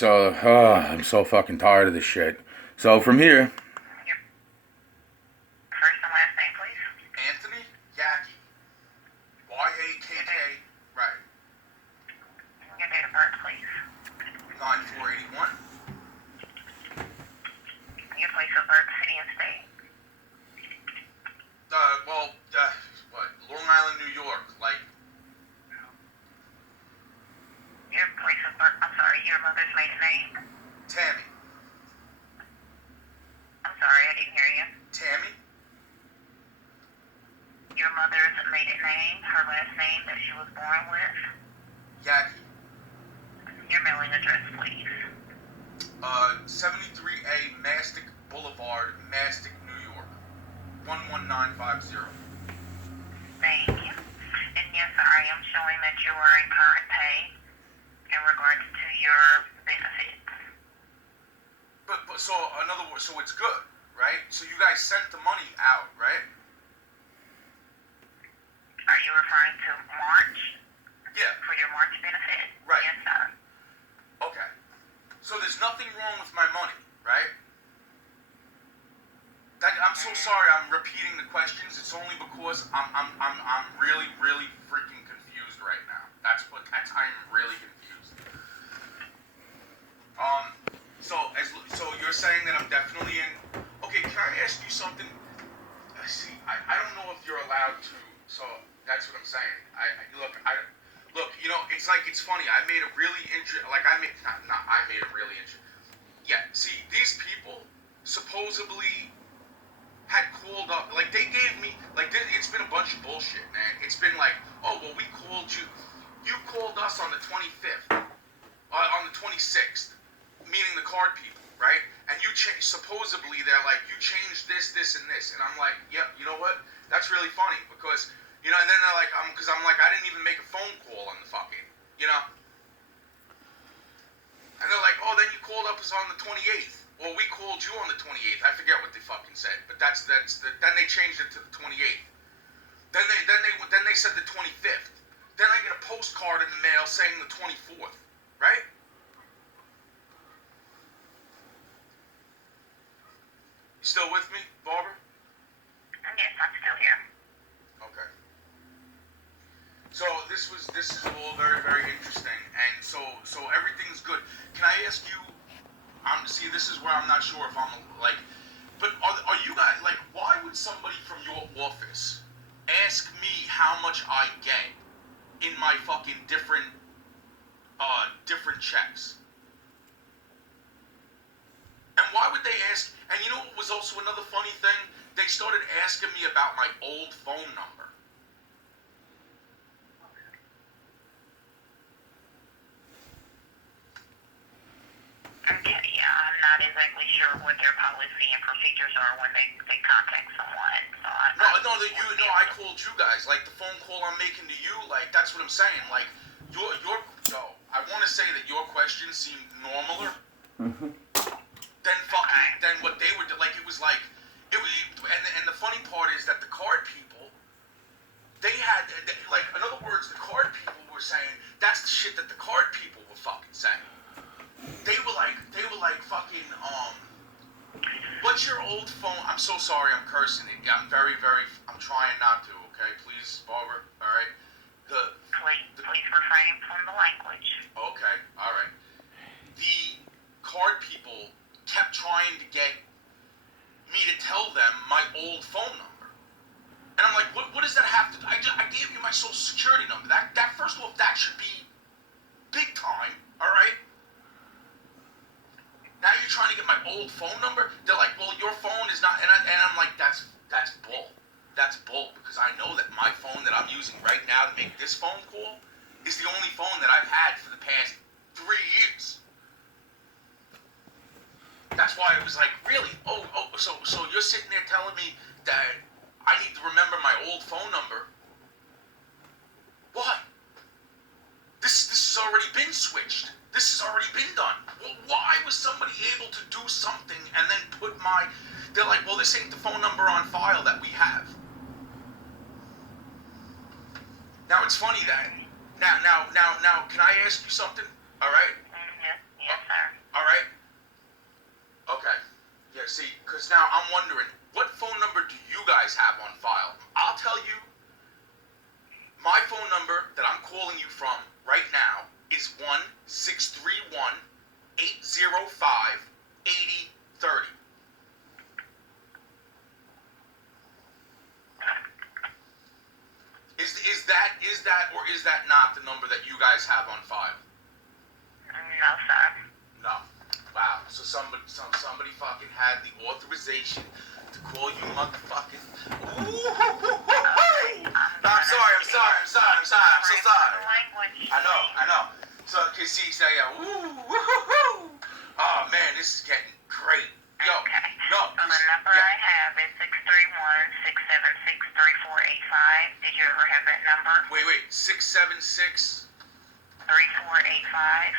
So, I'm so fucking tired of this shit. So from here, Your first and last name, please. Anthony Yaki. Y-A-K-K. Right. Your date of birth, please. 9481. Your place of birth, city and state. Long Island, New York. Like, Your place of birth, I'm sorry, your mother's maiden name. Tammy. I'm sorry, I didn't hear you. Tammy? Your mother's maiden name, her last name that she was born with. Yaki. Your mailing address, please. 73A Mastic Boulevard, Mastic, New York. 11950. Thank you. And yes, I am showing that you are in current pay in regards to your benefits. But so, in other words, so it's good, right? So you guys sent the money out, right? Are you referring to March? Yeah. For your March benefit? Right. Yes, sir. Okay. So there's nothing wrong with my money, right? I'm so sorry I'm repeating the questions. It's only because I'm really, really freaking confused right now. I'm really confused. So you're saying that I'm definitely in. Okay, can I ask you something? See, I don't know if you're allowed to. So that's what I'm saying. Look. You know, it's funny. I made a really I made a really interesting. Yeah. See, these people supposedly had called up, like they gave me, it's been a bunch of bullshit, man. It's been like, oh, well, we called you. You called us on the 25th, on the 26th, meaning the card people, right? And you supposedly they're like, you changed this, and this. And I'm like, yep, you know what? That's really funny because, you know, and then they're like, because I'm like, I didn't even make a phone call on the fucking, you know? And they're like, oh, then you called up us on the 28th. Well, we called you on the 28th. I forget what they fucking said, but then they changed it to the 28th. Then they said the 25th. Then I get a postcard in the mail saying the 24th, right? You still with me, Barbara? Yes, I'm still here. Okay. So this is all very, very interesting, and so everything's good. Can I ask you? See, this is where I'm not sure if I'm like, but are you guys like? Why would somebody from your office ask me how much I get in my fucking different checks? And why would they ask? And you know what was also another funny thing? They started asking me about my old phone number. Okay, yeah, I'm not exactly sure what their policy and procedures are when they contact someone. So I called you guys. Like the phone call I'm making to you, like that's what I'm saying. Like I want to say that your questions seemed normaler than what they were. Like it was like it was, and the funny part is that the card people, like in other words, the card people were saying that's the shit that the card people were fucking saying. They were like fucking what's your old phone? I'm so sorry, I'm cursing it. I'm I'm trying not to. Okay, please, Barbara. All right. Please refrain from the language. Okay, all right. The card people kept trying to get me to tell them my old phone number, and I'm like, what does that have to? I gave you my social security number. That first of all, that should be big time. All right. Now you're trying to get my old phone number? They're like, well, your phone is not, and I'm like, that's bull. That's bull, because I know that my phone that I'm using right now to make this phone call is the only phone that I've had for the past 3 years. That's why it was like, really? So you're sitting there telling me that I need to remember my old phone number? Why? This has already been switched. This has already been done. Well, why was somebody able to do something and then put they're like, well, this ain't the phone number on file that we have. Now it's funny that, now, can I ask you something? All right? Mm-hmm. sir. All right. Okay. Yeah, see, because now I'm wondering, what phone number do you guys have on file? I'll tell you, my phone number that I'm calling you from right now is 1-631-805-8030. Is that or is that not the number that you guys have on file? No, sir. No. Wow. So somebody fucking had the authorization to call you motherfucking. Ooh. No, I'm sorry. I'm so sorry. I know. So, cause see, say, woo. Oh man, this is getting great. Yo, Okay. no. So the number I have is 631-676-3485. Did you ever have that number? Wait. 676. 3485.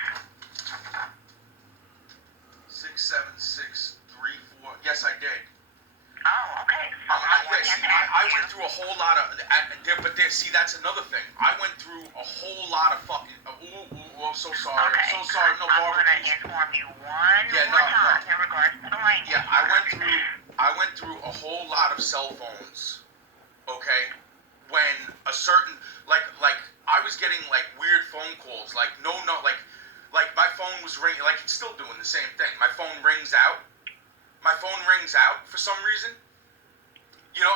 67634. Yes, I did. Oh, okay. So I went through a whole lot of, see, that's another thing. I went through a whole lot of fucking. I'm so sorry. Okay. I'm so sorry. No, Barbara, I'm please. gonna inform you one more time in regards to the language. Yeah, I went through a whole lot of cell phones. Okay, when a certain like I was getting like weird phone calls, like like my phone was ringing, like it's still doing the same thing. My phone rings out. My phone rings out for some reason. You know,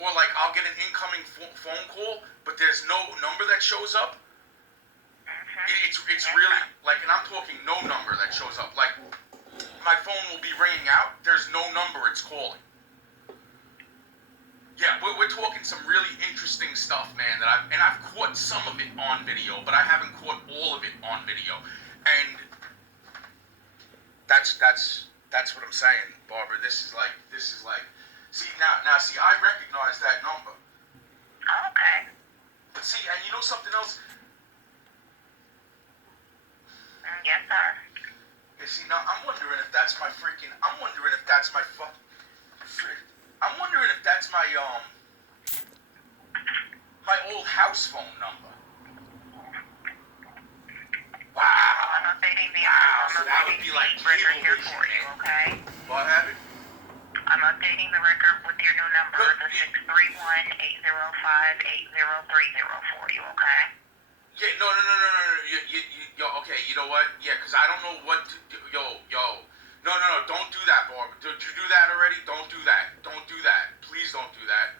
or like I'll get an incoming phone call, but there's no number that shows up. It's really like, and I'm talking no number that shows up. Like my phone will be ringing out. There's no number it's calling. Yeah, we're talking some really interesting stuff, man. I've caught some of it on video, but I haven't caught all of it on video. And that's what I'm saying, Barbara. This is like. See now, I recognize that number. Okay. But see, and you know something else? Yes, sir. Yeah, see, now I'm wondering if that's my freaking. I'm wondering if that's my my old house phone number. Wow. I'm updating the So that would be like record here Cablevision, for you, man. okay? What happened? I'm updating the record with your new number, the 631-805-8030 for you, okay? Yeah, no. Yo, okay, you know what? Yeah, because I don't know what to do. Yo. No, don't do that, Barbara. Did you do that already? Don't do that. Please don't do that.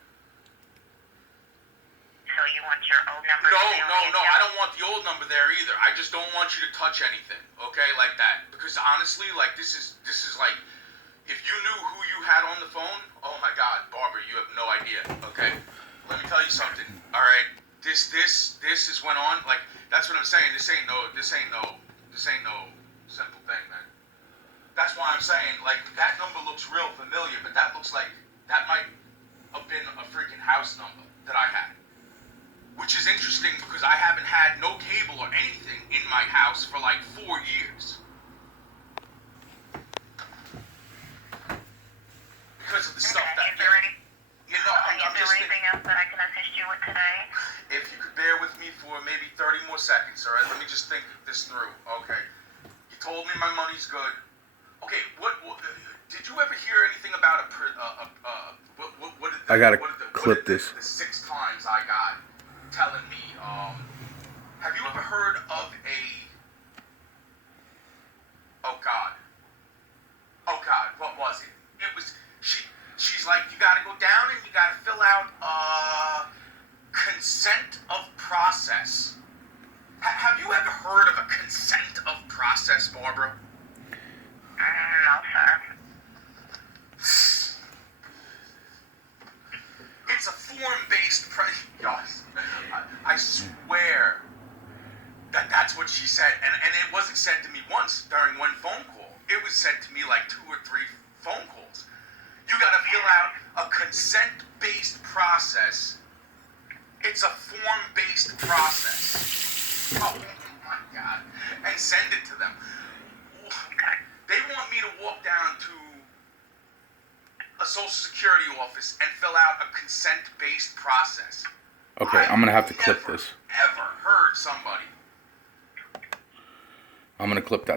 So you want your old number? No. I don't want the old number there either. I just don't want you to touch anything, okay, like that. Because honestly, like this is like, if you knew who you had on the phone, oh my God, Barbara, you have no idea. Okay, let me tell you something. All right, this is went on. Like that's what I'm saying. This ain't no simple thing, man. That's why I'm saying, like, that number looks real familiar, but that looks like that might have been a freaking house number that I had. Which is interesting because I haven't had no cable or anything in my house for like 4 years. Because of the stuff that... Is there I'm just anything else that I can assist you with today? If you could bear with me for maybe 30 more seconds, all right? Let me just think this through. Okay. You told me my money's good. Okay, what did you ever hear anything about I gotta clip this. The 6 times I got telling me, have you ever heard of oh God, what was it? It was, she's like, you gotta go down and you gotta fill out, consent of process. Have you ever heard of a consent of process, Barbara? No, sir. It's a form-based I swear that's what she said. And it wasn't said to me once during one phone call. It was said to me like 2 or 3 phone calls. You gotta fill out a consent-based process. It's a form-based process. Oh my God. And send it to them. They want me to walk down to a Social Security office and fill out a consent-based process. Okay, I'm gonna have to clip this. Ever heard somebody? I'm gonna clip that.